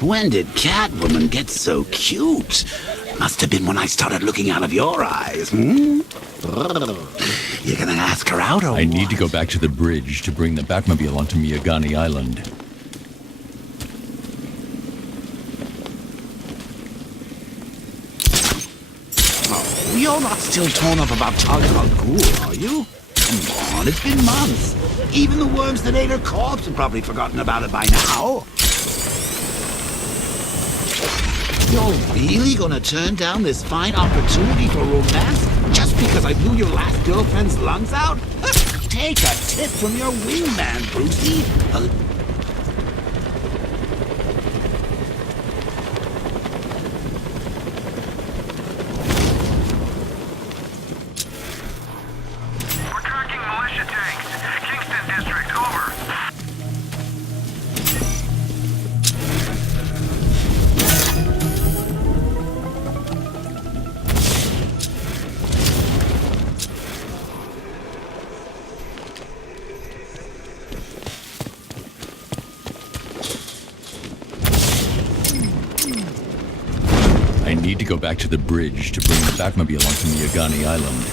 When did Catwoman get so cute? Must have been when I started looking out of your eyes, hmm? You're gonna ask her out, or I need to go back to the bridge to bring the Batmobile onto Miyagani Island. Oh, you're not still torn up about Talia al Ghul, are you? Come on, it's been months. Even the worms that ate her corpse have probably forgotten about it by now. You're really gonna turn down this fine opportunity for romance just because I blew your last girlfriend's lungs out? Take a tip from your wingman, Brucey. We're tracking militia tanks. Kingston District, over. I need to go back to the bridge to bring the Batmobile onto Miyagani Island.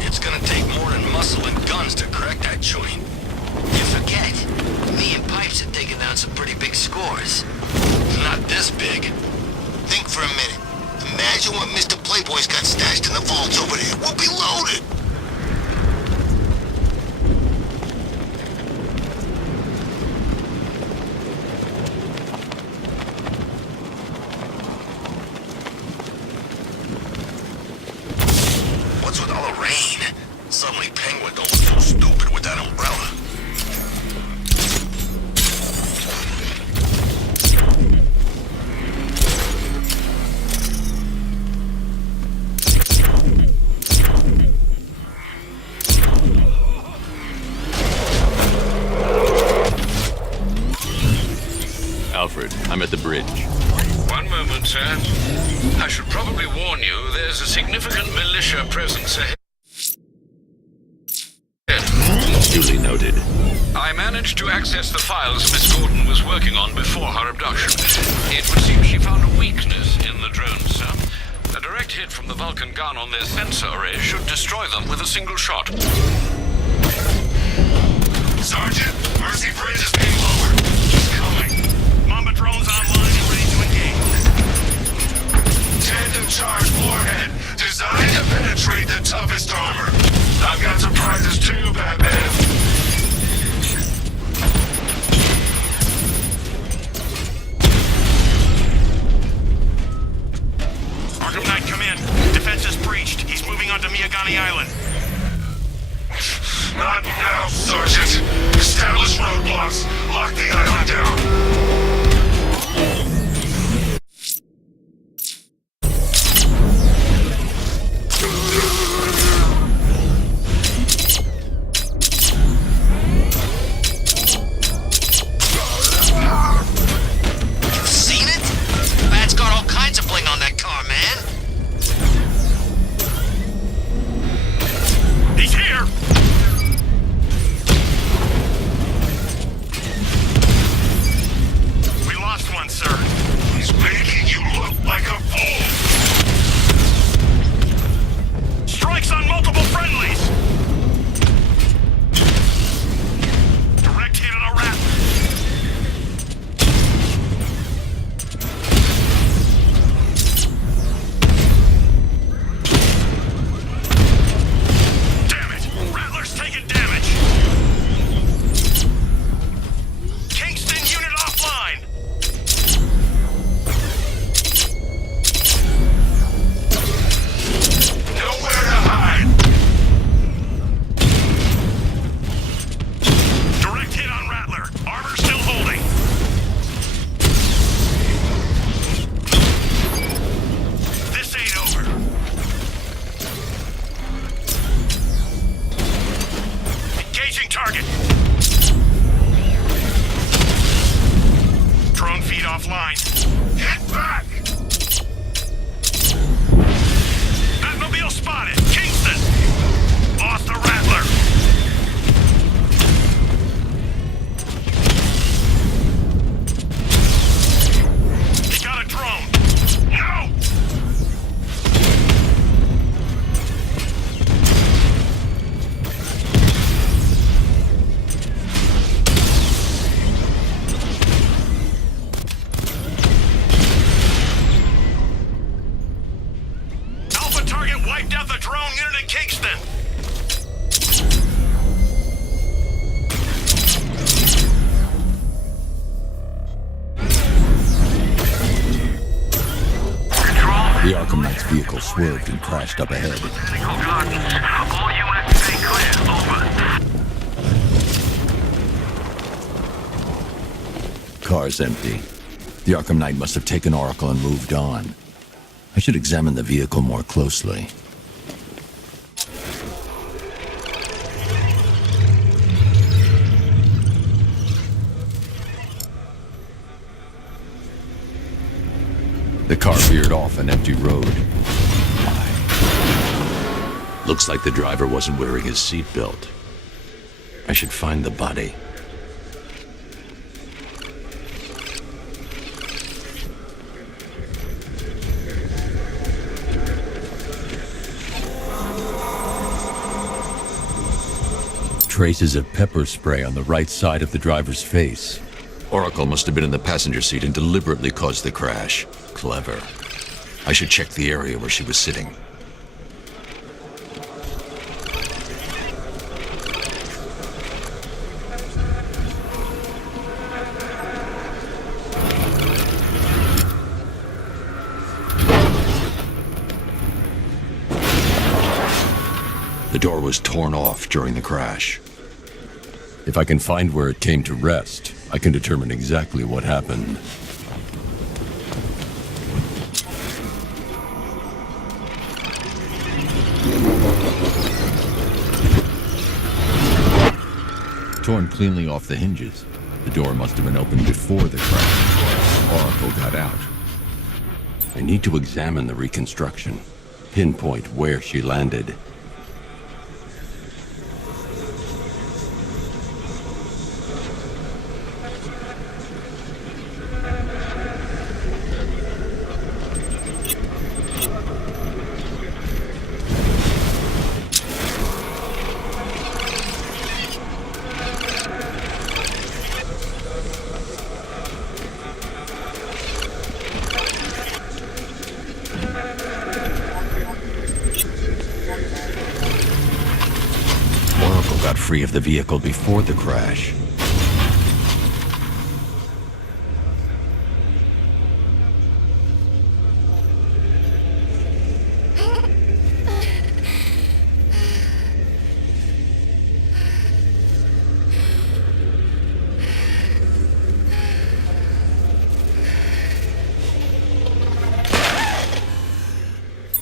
It's gonna take more than muscle and guns to crack that joint. You forget. Me and Pipes have taken down some pretty big scores. Not this big. Think for a minute. Imagine what Mr. Playboy's got stashed in the vaults over there. We'll be loaded. What's with all the rain? Suddenly Penguin don't look so stupid with that umbrella. Alfred, I'm at the bridge. One moment, sir. I should probably warn you, there's a significant militia presence ahead. Duly noted. I managed to access the files Miss Gordon was working on before her abduction. It would seem she found a weakness in the drones, sir. A direct hit from the Vulcan gun on their sensor array should destroy them with a single shot. Sergeant, Mercy Bridge is being lowered. He's coming. Mamba drones online and ready to engage. Tandem charge warhead, designed to penetrate the toughest armor. I've got surprises too, Batman. Arkham Knight, come in. Defense is breached. He's moving onto Miyagani Island. Not now, Sergeant. Establish roadblocks. Lock the island down. You've seen it? Bat's got all kinds of bling on that car, man. He's here! Engaging target. Drone feed offline. Hit back. Batmobile spotted. Kingston. Lost the Rattler. He got a drone. No! Alpha target wiped out the drone unit in Kingston. The Arkham Knight's vehicle swerved and crashed up ahead. All units stay clear. Over. Car's empty. The Arkham Knight must have taken Oracle and moved on. I should examine the vehicle more closely. The car veered off an empty road. Looks like the driver wasn't wearing his seatbelt. I should find the body. Traces of pepper spray on the right side of the driver's face. Oracle must have been in the passenger seat and deliberately caused the crash. Clever. I should check the area where she was sitting. The door was torn off during the crash. If I can find where it came to rest, I can determine exactly what happened. Torn cleanly off the hinges. The door must have been opened before the crash. Oracle got out. I need to examine the reconstruction, pinpoint where she landed. Got free of the vehicle before the crash.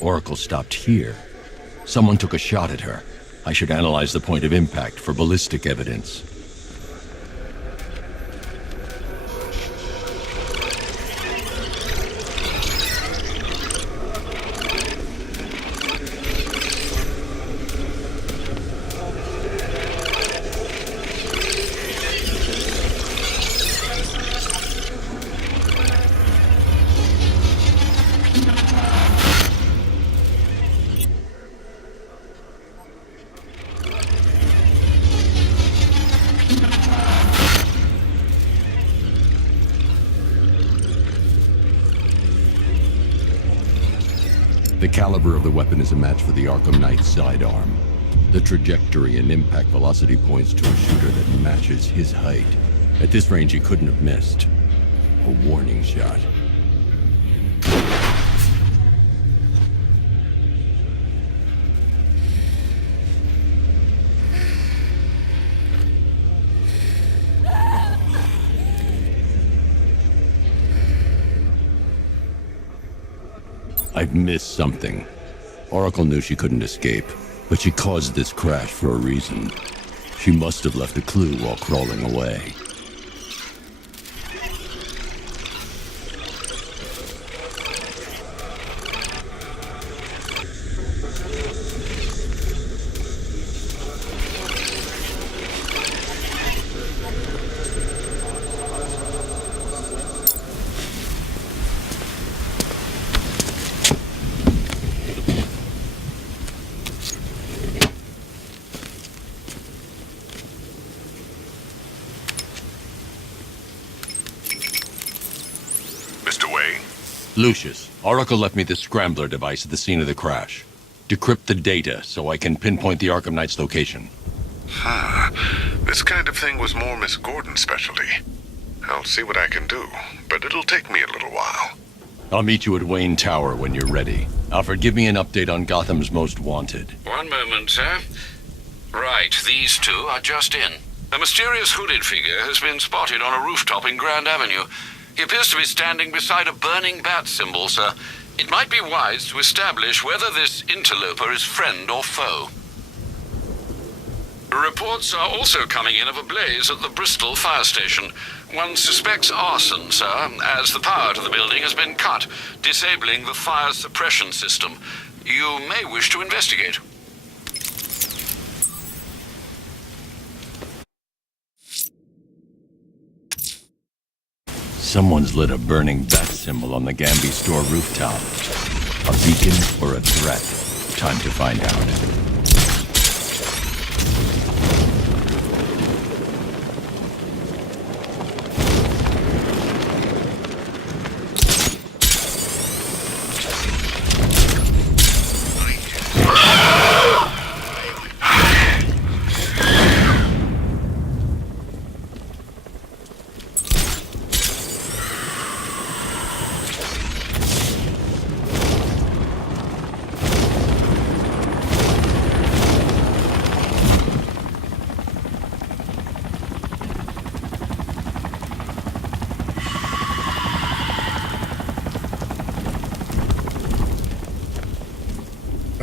Oracle stopped here. Someone took a shot at her. I should analyze the point of impact for ballistic evidence. The caliber of the weapon is a match for the Arkham Knight's sidearm. The trajectory and impact velocity points to a shooter that matches his height. At this range, he couldn't have missed. A warning shot. I've missed something. Oracle knew she couldn't escape, but she caused this crash for a reason. She must have left a clue while crawling away. Mr. Wayne? Lucius, Oracle left me the scrambler device at the scene of the crash. Decrypt the data so I can pinpoint the Arkham Knight's location. This kind of thing was more Miss Gordon's specialty. I'll see what I can do, but it'll take me a little while. I'll meet you at Wayne Tower when you're ready. Alfred, give me an update on Gotham's Most Wanted. One moment, sir. Right, these two are just in. A mysterious hooded figure has been spotted on a rooftop in Grand Avenue. He appears to be standing beside a burning bat symbol, sir. It might be wise to establish whether this interloper is friend or foe. Reports are also coming in of a blaze at the Bristol fire station. One suspects arson, sir, as the power to the building has been cut, disabling the fire suppression system. You may wish to investigate. Someone's lit a burning bat symbol on the Gamby store rooftop. A beacon or a threat? Time to find out.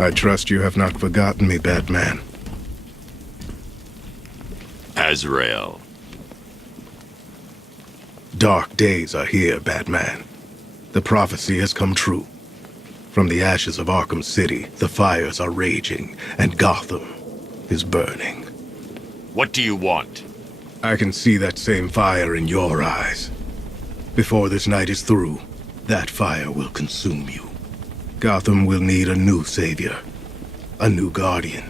I trust you have not forgotten me, Batman. Azrael. Dark days are here, Batman. The prophecy has come true. From the ashes of Arkham City, the fires are raging, and Gotham is burning. What do you want? I can see that same fire in your eyes. Before this night is through, that fire will consume you. Gotham will need a new savior, a new guardian,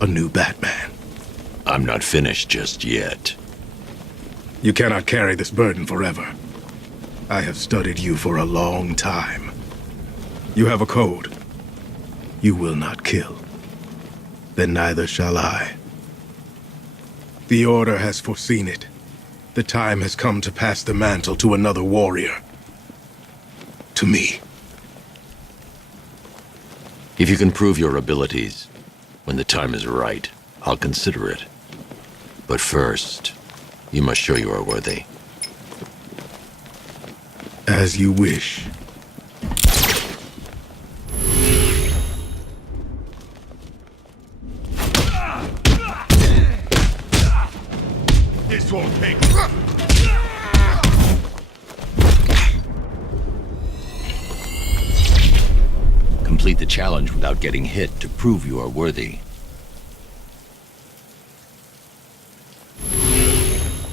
a new Batman. I'm not finished just yet. You cannot carry this burden forever. I have studied you for a long time. You have a code. You will not kill. Then neither shall I. The Order has foreseen it. The time has come to pass the mantle to another warrior. To me. If you can prove your abilities, when the time is right, I'll consider it. But first, you must show you are worthy. As you wish. This won't take. Complete the challenge without getting hit to prove you are worthy.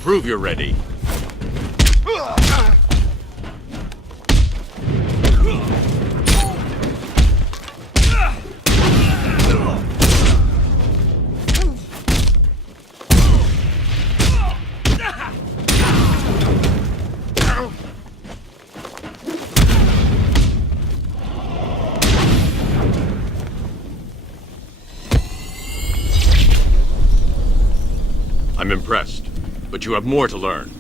Prove you're ready. I'm impressed, but you have more to learn.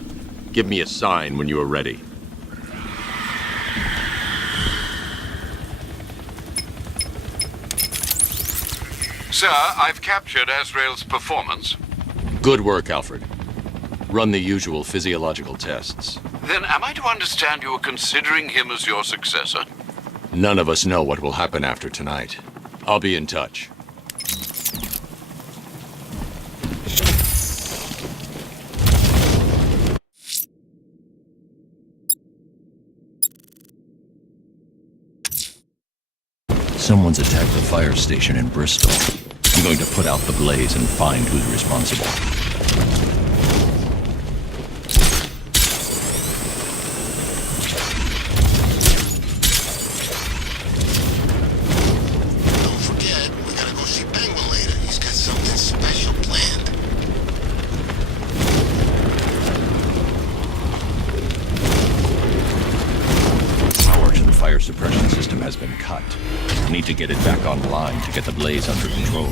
Give me a sign when you are ready. Sir, I've captured Azrael's performance. Good work, Alfred. Run the usual physiological tests. Then am I to understand you are considering him as your successor? None of us know what will happen after tonight. I'll be in touch. Someone's attacked the fire station in Bristol. I'm going to put out the blaze and find who's responsible. Don't forget, we gotta go see Penguin later. He's got something special planned. Power to the fire suppression system has been cut. I need to get it back online to get the blaze under control.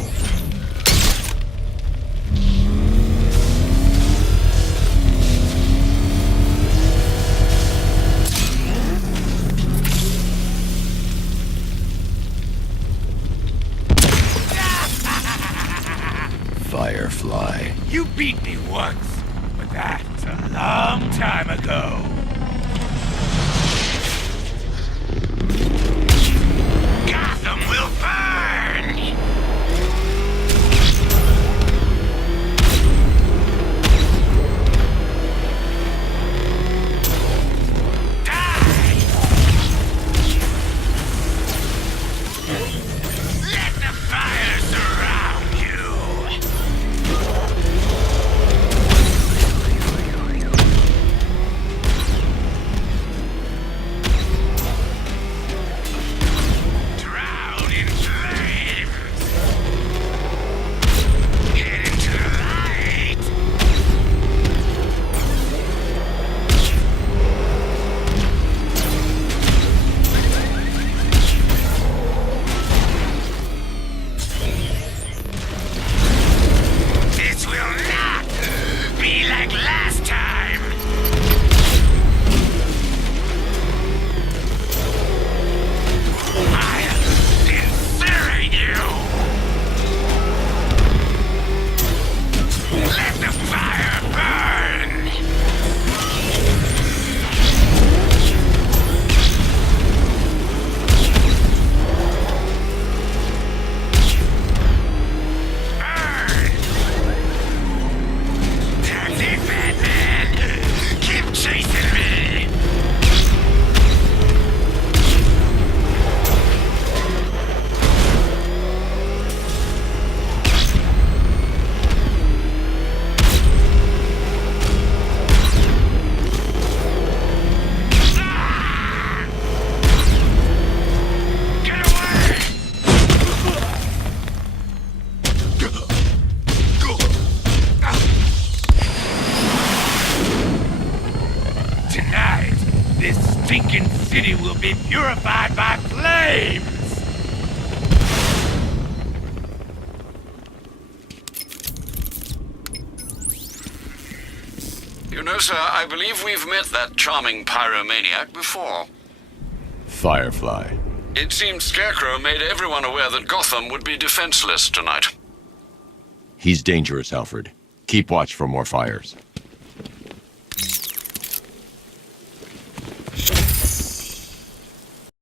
Firefly. You beat me once, but that's a long time ago. Gotham will burn! Die! Let the fire surround you! Drown in flames! Get into the light! This will not be like last time! I'll incinerate you! Let the fire burn! Burn! That's it, Batman! Keep chasing me! Ah! Get away! Tonight, this stinking city will be purified by flames! You know, sir, I believe we've met that charming pyromaniac before. Firefly. It seems Scarecrow made everyone aware that Gotham would be defenseless tonight. He's dangerous, Alfred. Keep watch for more fires.